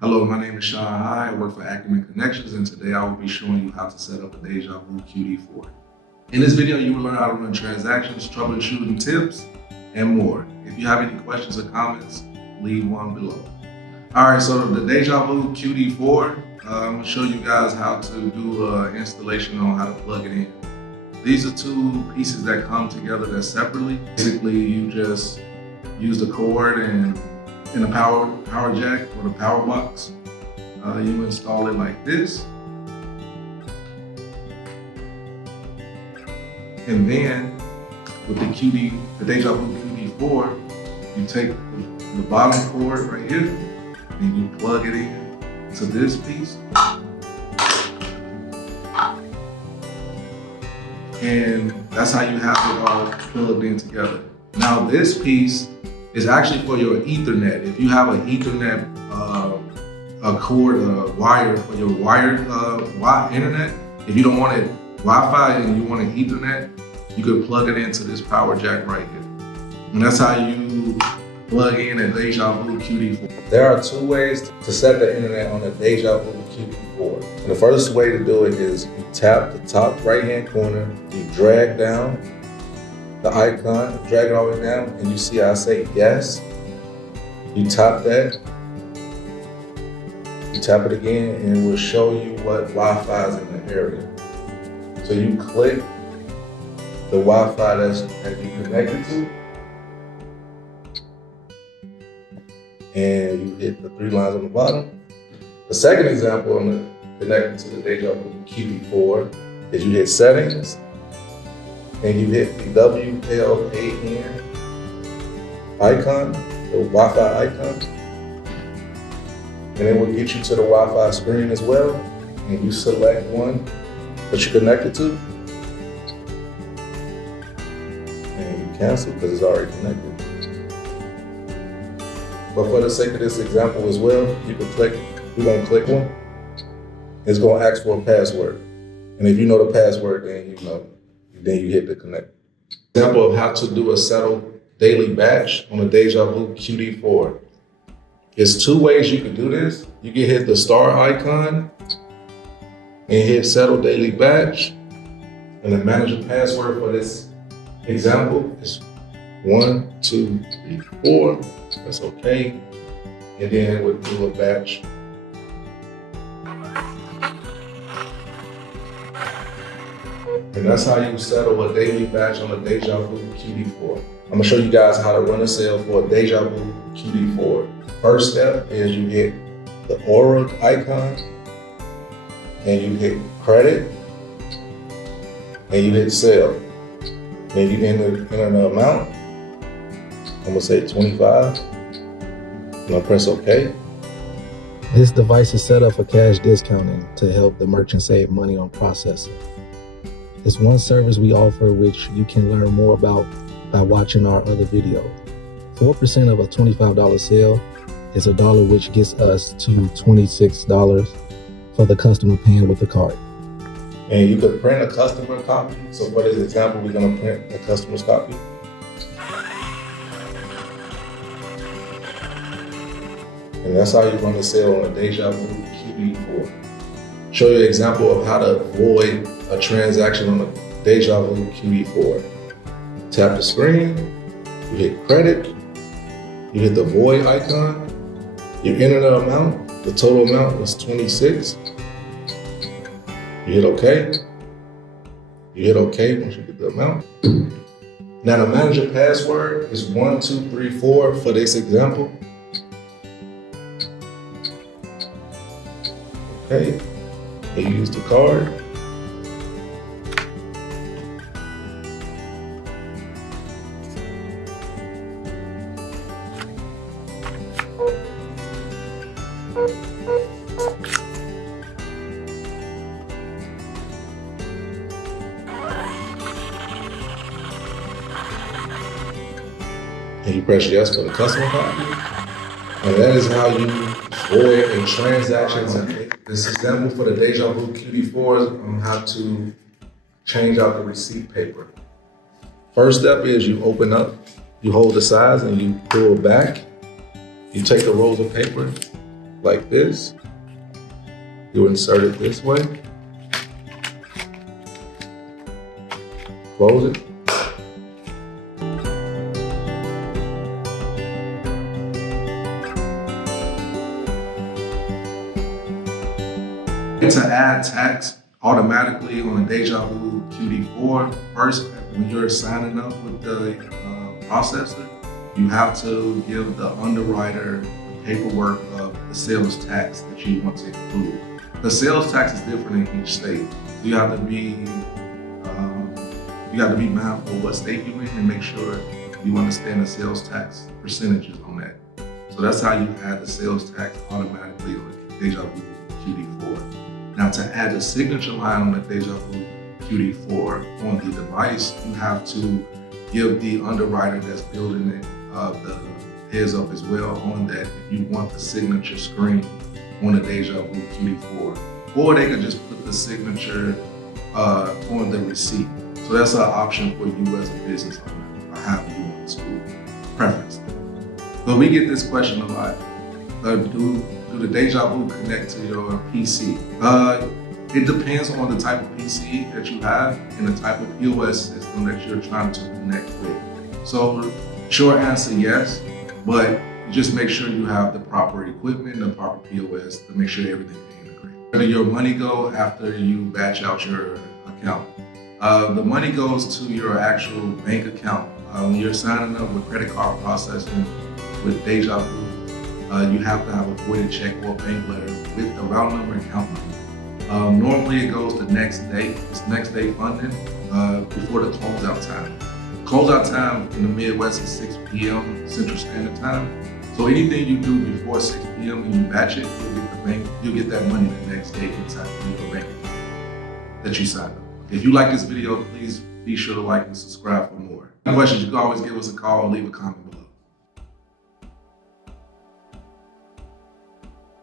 Hello, my name is Sean High. I work for Acumen Connections, and today I will be showing you how to set up a Dejavoo QD4. In this video, you will learn how to run transactions, troubleshooting tips, and more. If you have any questions or comments, leave one below. All right, so the Dejavoo QD4, I'm gonna show you guys how to do installation on how to plug it in. These are two pieces that come together separately. Basically, you just use the cord and in a power jack or the power box. You install it like this. And then with the Dejavoo QD4, you take the bottom cord right here and you plug it in to this piece. And that's how you have it all plugged in together. Now this piece is actually for your Ethernet. If you have an Ethernet a cord, a wire for your wired internet, if you don't want it Wi-Fi and you want an Ethernet, you could plug it into this power jack right here. And that's how you plug in a Dejavoo QD4. There are two ways to set the internet on a Dejavoo QD4. And the first way to do it is you tap the top right-hand corner, you drag down the icon, drag it all the way down, and you see I say yes. You tap that, you tap it again, and it will show you what Wi-Fi is in the area. So you click the Wi-Fi that you connected to, and you hit the three lines on the bottom. The second example on connecting to the Dejavoo QD4 is you hit settings, and you hit the WLAN icon, the Wi-Fi icon, and it will get you to the Wi-Fi screen as well. And you select one that you're connected to, and you cancel because it's already connected. But for the sake of this example as well, you can click, you're gonna click one, it's gonna ask for a password. And if you know the password, then you hit the connect. Example of how to do a settle daily batch on a Dejavoo QD4. There's two ways you can do this. You can hit the star icon and hit settle daily batch. And the manager password for this example is 1, 2, 3, 4. That's okay. And then it would do a batch. And that's how you settle a daily batch on a Dejavoo QD4. I'm gonna show you guys how to run a sale for a Dejavoo QD4. First step is you hit the aura icon, and you hit credit, and you hit sell. And you enter the amount. I'm gonna say 25. I'm gonna press OK. This device is set up for cash discounting to help the merchant save money on processing. It's one service we offer which you can learn more about by watching our other video. 4% of a $25 sale is $1, which gets us to $26 for the customer paying with the card. And you could print a customer copy. So for this example, we're gonna print a customer's copy. And that's how you run a sale on a Dejavoo QD4. Show you an example of how to avoid a transaction on a Dejavoo QD4. Tap the screen, you hit credit, you hit the void icon, you enter the amount, the total amount was 26. You hit OK. You hit OK once you get the amount. Now the manager password is 1, 2, 3, 4 for this example. Okay. You use the card. And you press yes for the customer copy. And that is how you avoid a transaction. This example for the Dejavoo QD4 is on how to change out the receipt paper. First step is you open up, you hold the sides and you pull back. You take the rolls of paper like this. You insert it this way. Close it. To add tax automatically on the Dejavoo QD4, first, when you're signing up with the processor, you have to give the underwriter the paperwork of the sales tax that you want to include. The sales tax is different in each state, so you have to be mindful of what state you're in and make sure you understand the sales tax percentages on that. So that's how you add the sales tax automatically on the Dejavoo QD4. Now, to add the signature line on the Dejavoo QD4 on the device, you have to give the underwriter that's building it the heads up as well on that if you want the signature screen on the Dejavoo QD4. Or they could just put the signature on the receipt. So that's an option for you as a business owner, or however you want to preference. But we get this question a lot. Do the Dejavoo connect to your PC? It depends on the type of PC that you have and the type of POS system that you're trying to connect with. So short answer, yes, but just make sure you have the proper equipment, the proper POS to make sure everything can integrate. Where does your money go after you batch out your account? The money goes to your actual bank account. When you're signing up with credit card processing with Dejavoo, you have to have a voided check or bank letter with the route number and account number. Normally it goes the next day. It's next day funding before the closeout time. Closeout time in the Midwest is 6 p.m. Central Standard Time. So anything you do before 6 p.m. and you batch it, you'll get that money the next day inside your bank account that you signed up. If you like this video, please be sure to like and subscribe for more. Any questions, you can always give us a call or leave a comment below.